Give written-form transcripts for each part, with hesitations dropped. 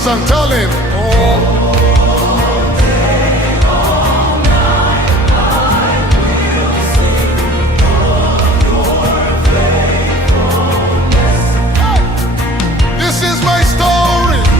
song. Tell him. Oh. This is my story.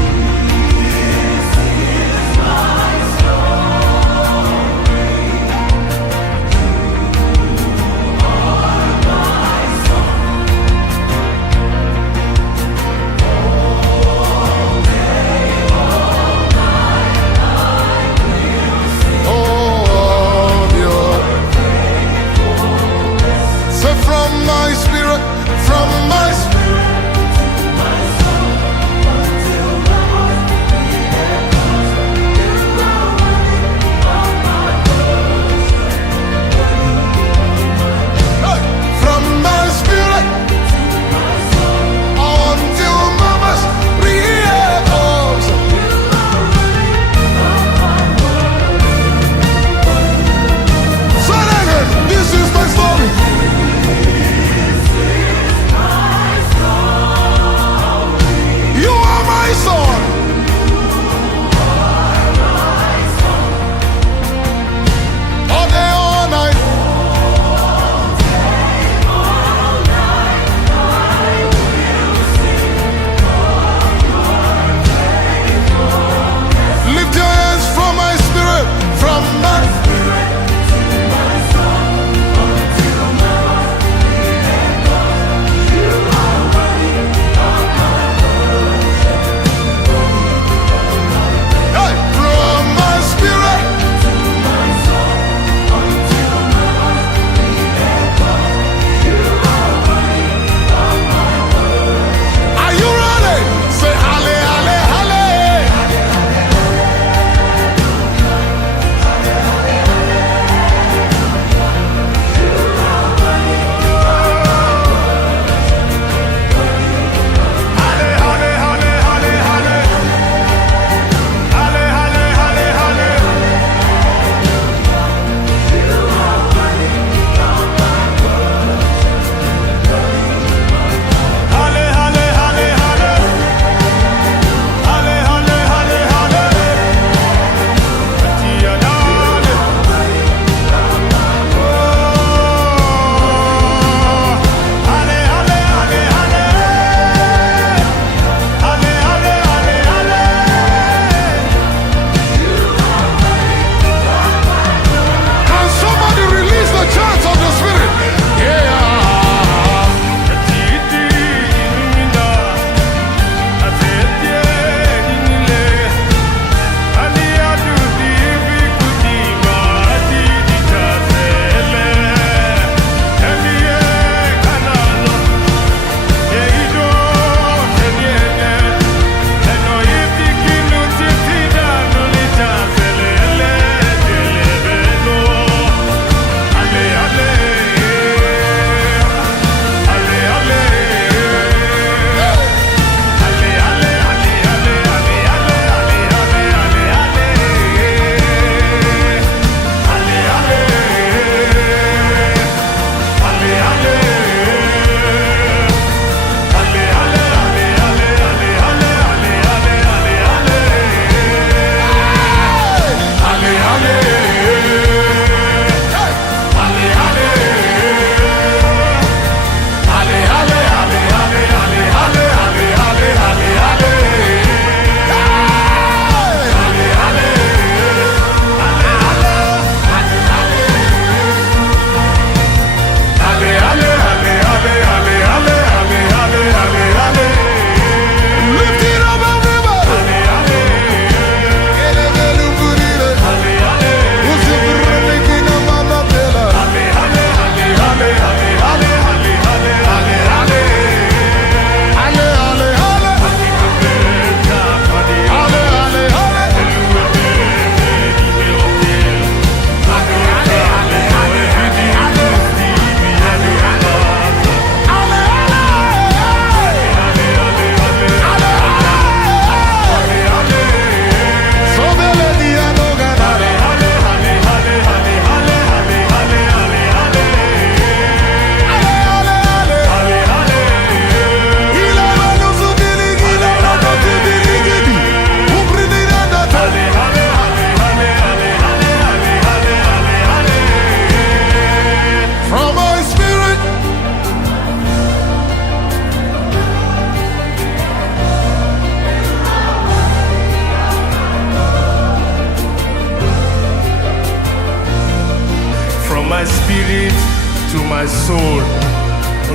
to my soul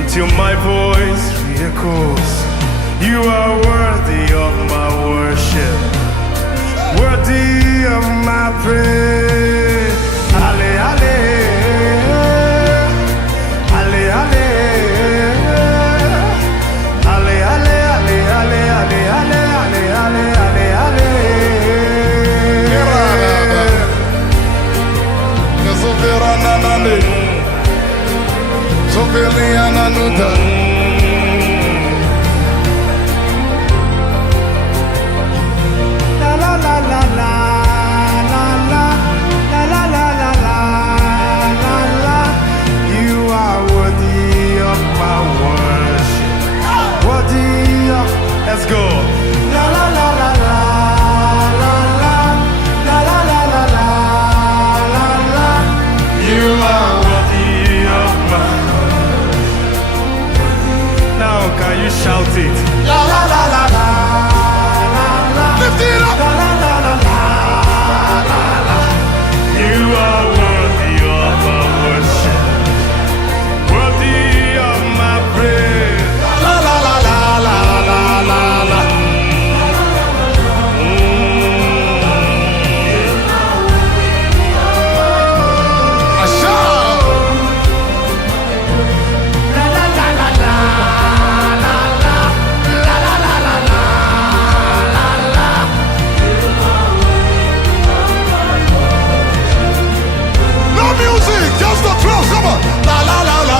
until my voice re-echoes. You are worthy of my worship, worthy of my praise. Ale, ale, ale, ale, ale, ale, ale, ale, ale, ale, ale, ale, ale. La la la la la la la la la la la la la. You are worthy of my worship, worthy of. Let's go. La la la la la la la la la la la la la. You are worthy of my. Now can you shout it? La la la la la la la. Lift it up. La la la la la la la. You are worthy of my worship, worthy of my praise. La la la la la la la la. I shout. La la la la la la la la la la la la la. No music, just the drums. Come on. La la la la.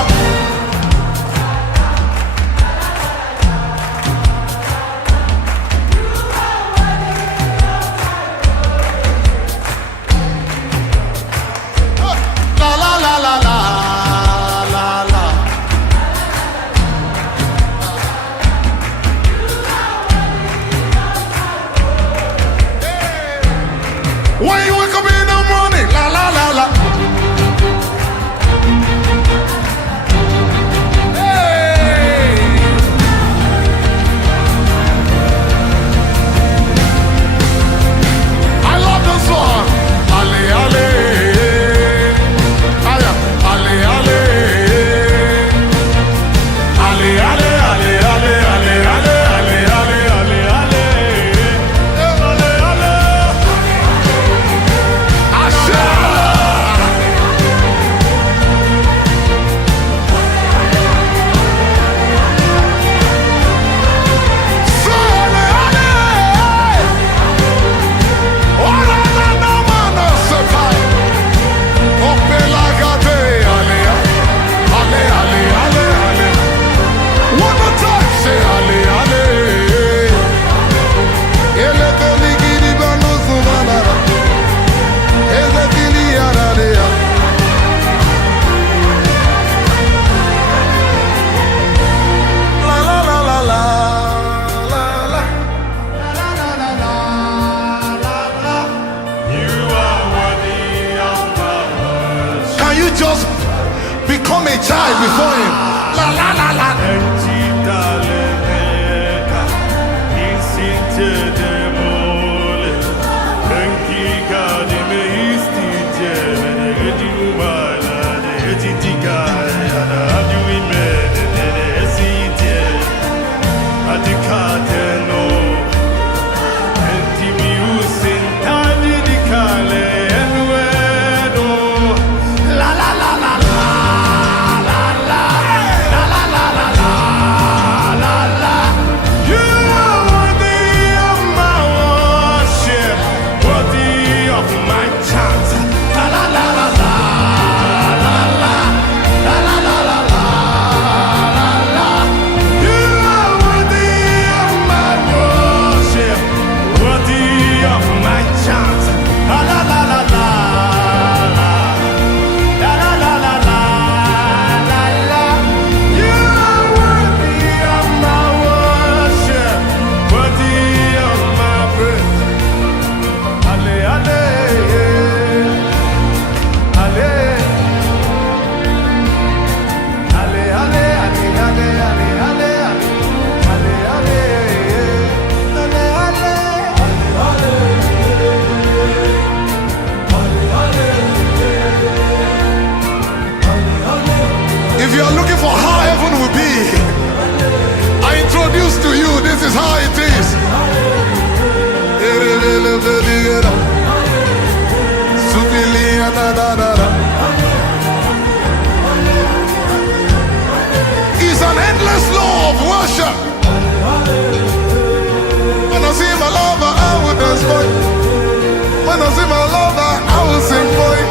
La la la la la la la. When you wake up in the morning, la la la la. Hey. I love this song. Ale ale. Aya. Ale ale. Ale ale ale ale ale ale ale ale ale ale. Ale ale. Asha. Ale ale. Ora na na mano sepai. Opelagate, ale, ale, ale, ale, ale. One more time, say ale, ale. Ele teligiri bano zuvalara. Ele tili ararea. La la la la la la la. La la la la la la. You are worthy of my worship. Can you just become a child before him? La la la la. La la la la la la la la la la la la da da da da. It's an endless law of worship. When I see my lover, I will dance for him. When I see my lover, I will sing for him.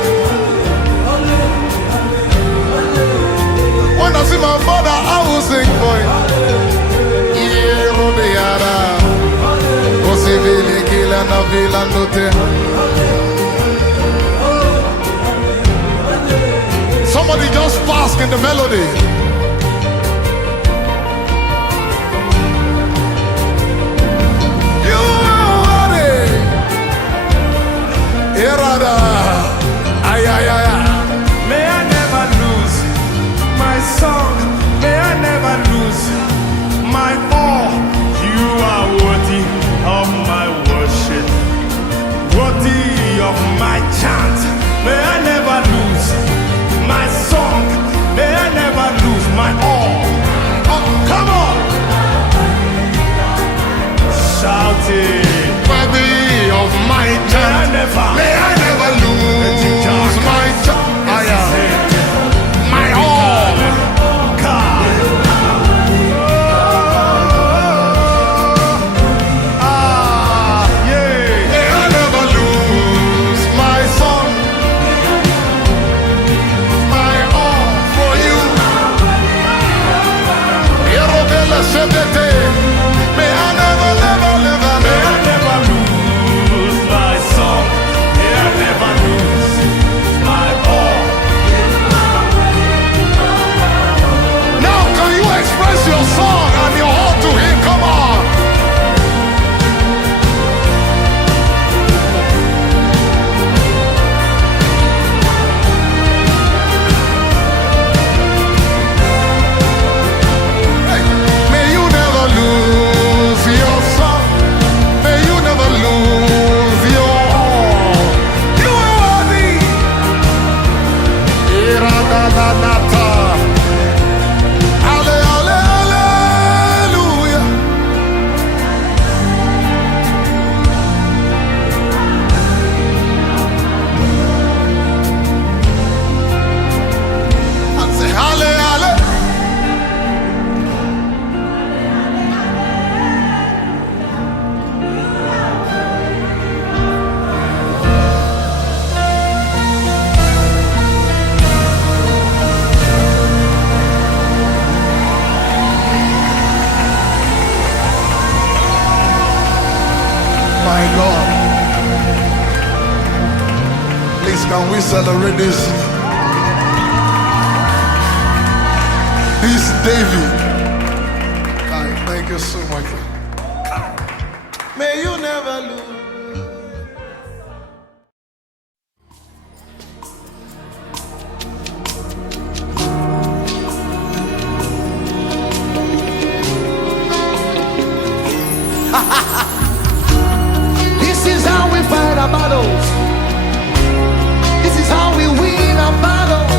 When I see my mother, I will sing for him. Yeah, oh, the other. Oh, civil, kill and a villain, no tell. Somebody just bask in the melody. You are worthy. Irada. Ay, ay, ay, ay. May I never lose my song. May I never lose my all. You are worthy of my worship, worthy of my chant. May I never lose my song. May I never lose my all. Oh, come on, shout it. Worthy of my chant. May I never lose my chant. My all. May I never lose my song. My all for you. May I never, never, never, May I never. never lose my song. May I never lose my all. Now can you express your song and your heart to him? Come on. Hey, may you never lose your song. May you never lose your all. You are worthy. Ira-da-da-da-da. Ale, ale, hallelujah. I say, ale, ale. My God. Please, can we celebrate this? This David. Thank you so much. May you never lose. This is how we fight our battles. This is how we win our battles.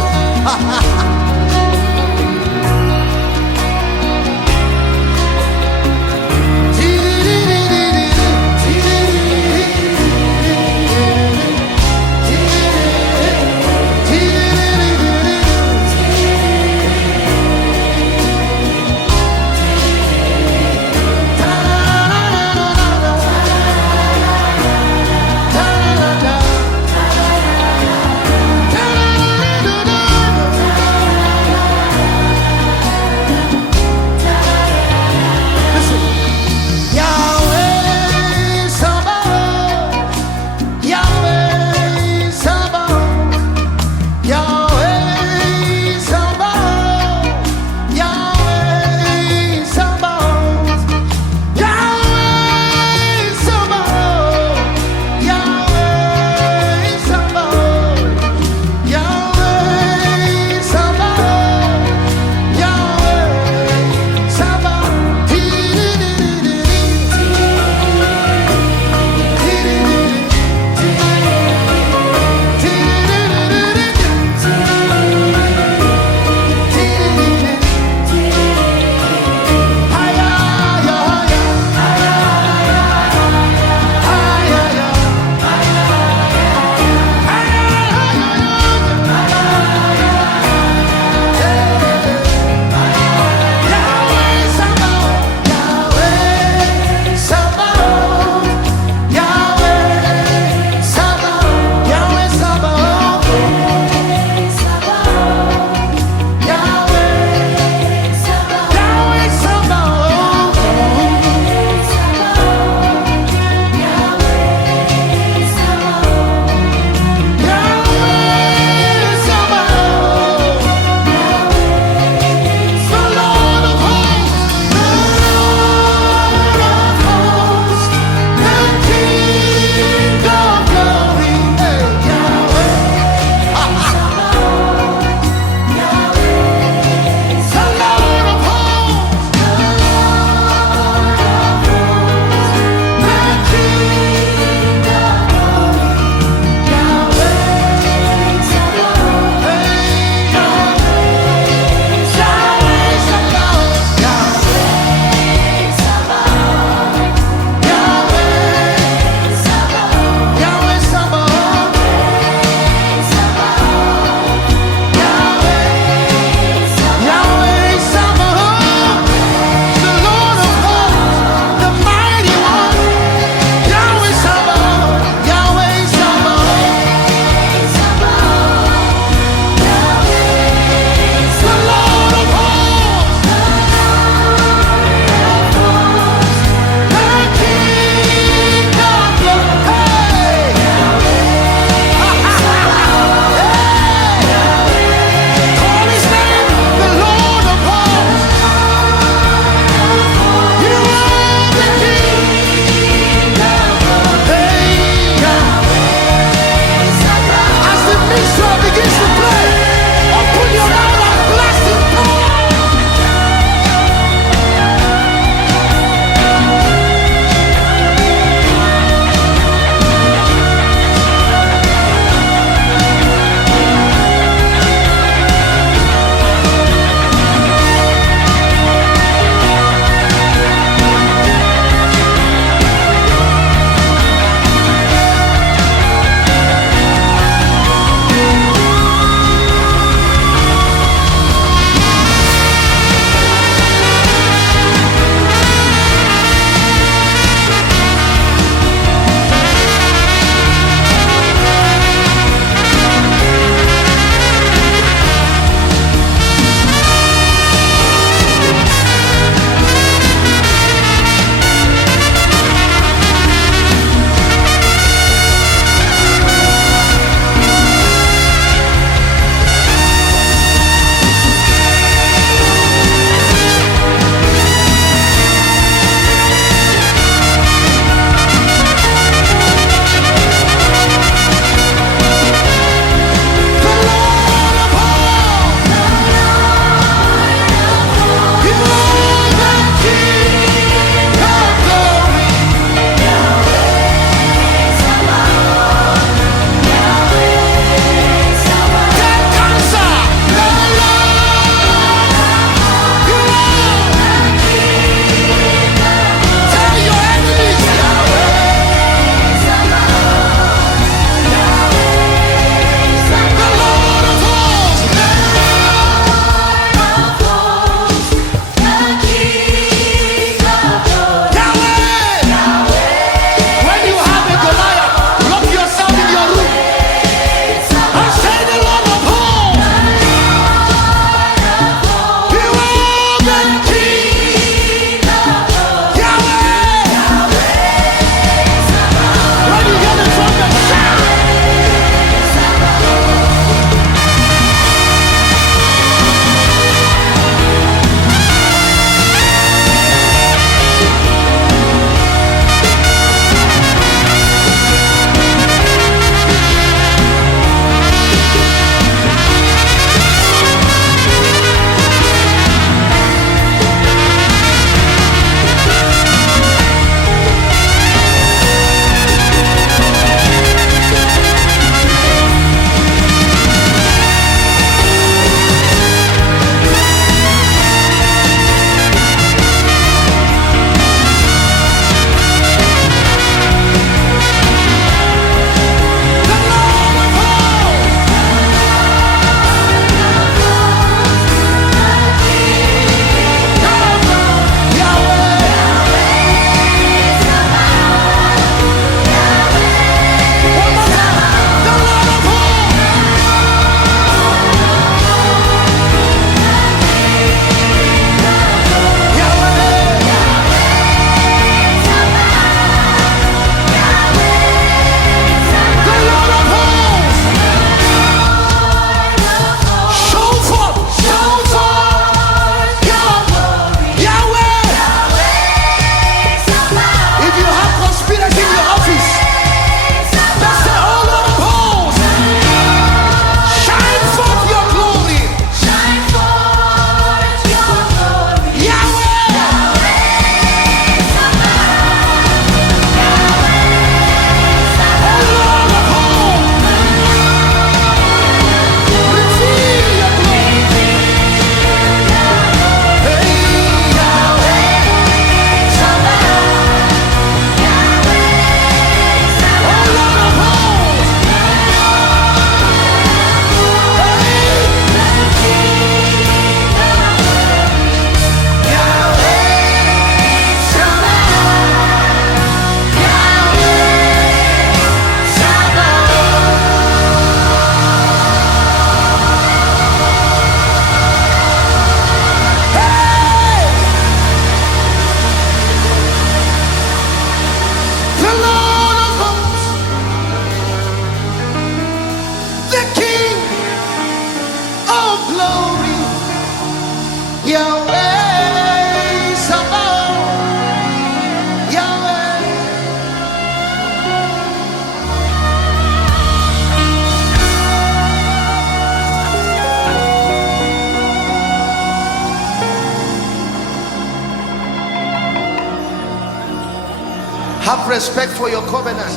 have respect for your covenant.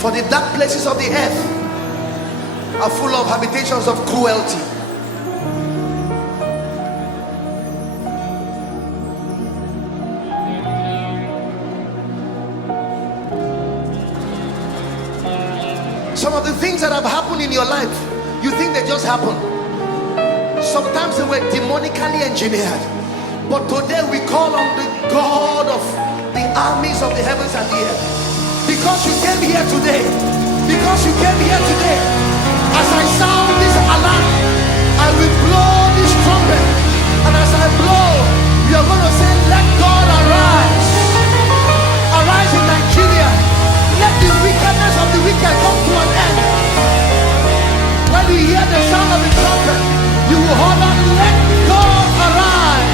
For the dark places of the earth are full of habitations of cruelty. Some of the things that have happened in your life, you think they just happened. Sometimes they were demonically engineered. But today we call on the God of the armies of the heavens and the earth. Because you came here today, as I sound this alarm, I will blow this trumpet. And as I blow, we are going to say, let God arise. Arise in Nigeria. Let the wickedness of the wicked come to an end. When you hear the sound of the trumpet, you will holler, let God arise.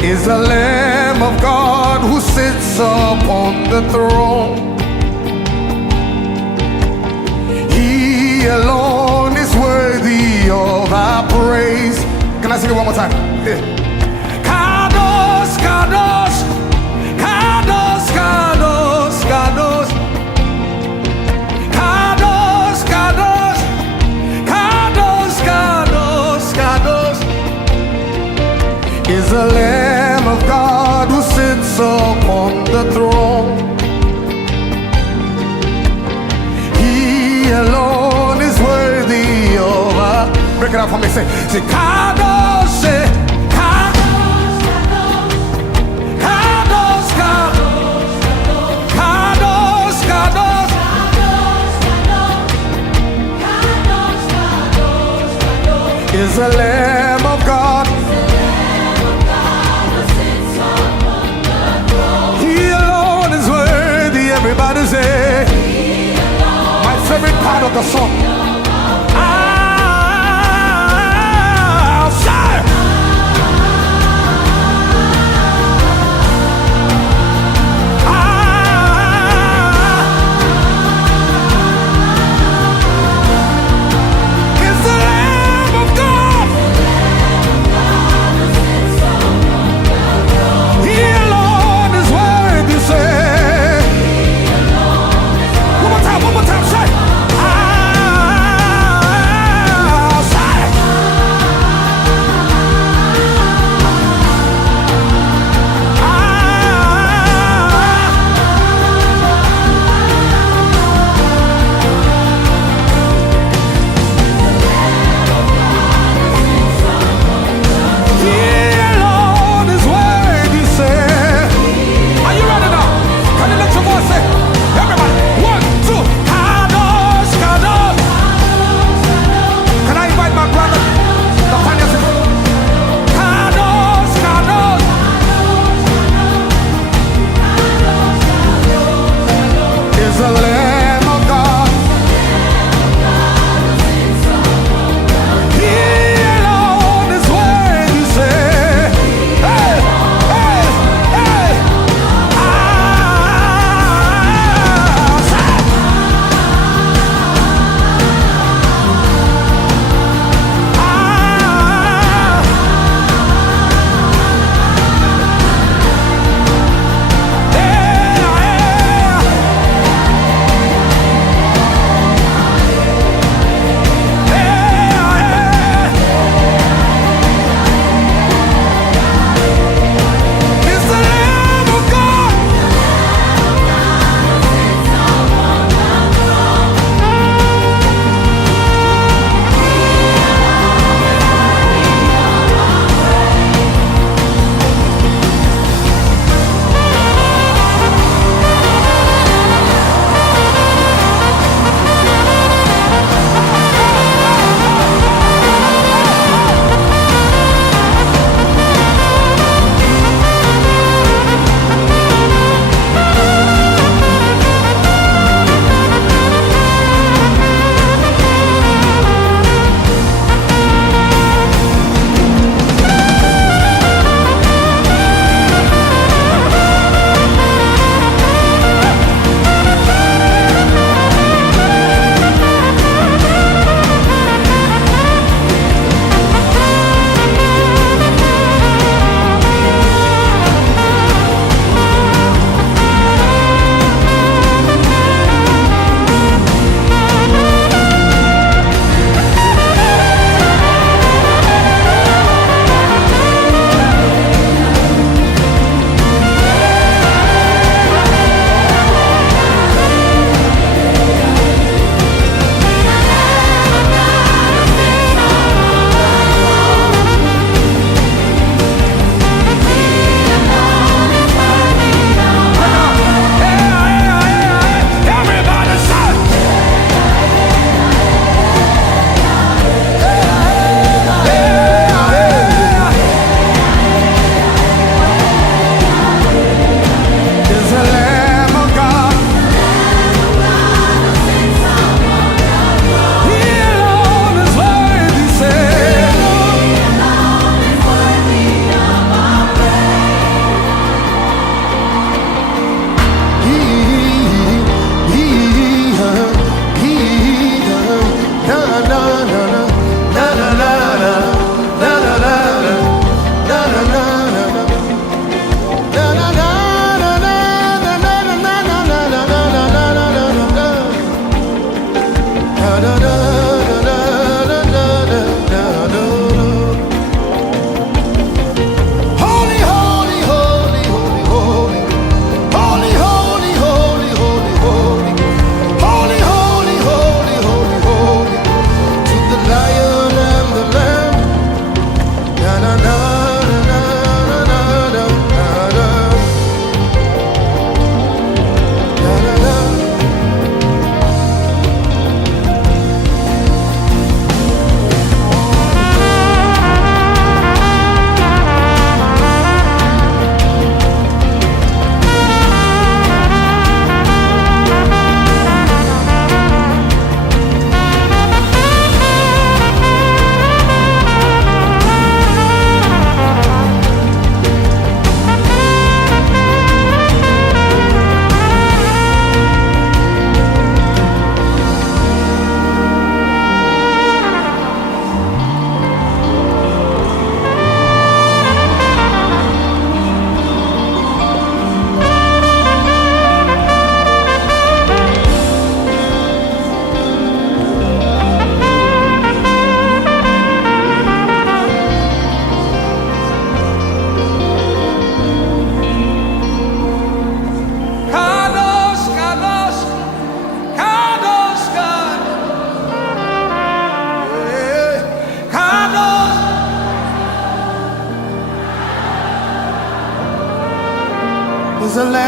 Is the Lamb of God who sits upon the throne. He alone is worthy of our praise. Can I sing it one more time? Yeah. Kadosh, Kadosh, Kadosh, Kadosh, Kadosh, Kadosh, Kadosh, Kadosh, Kadosh, Kadosh is the Lamb of God who sits upon the throne. He alone is worthy of our. Break it out for me. Say Kadosh, say Kadosh, Kadosh, Kadosh, Kadosh, Kadosh, Kadosh, is the Lamb of God. Everybody say, my favorite part of the song. I'll say, it's the Lamb of God. He alone is worthy, say. One more time, say,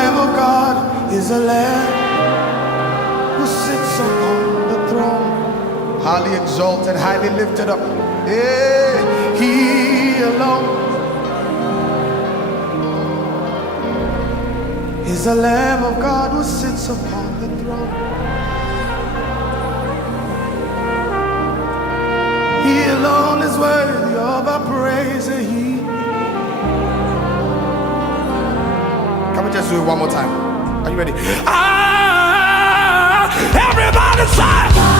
Lamb of God is a Lamb who sits upon the throne, highly exalted, highly lifted up. Yeah, He alone is the Lamb of God who sits upon the throne. He alone is worthy of our praise. He. Can we just do it one more time? Are you ready? Ah, everybody say.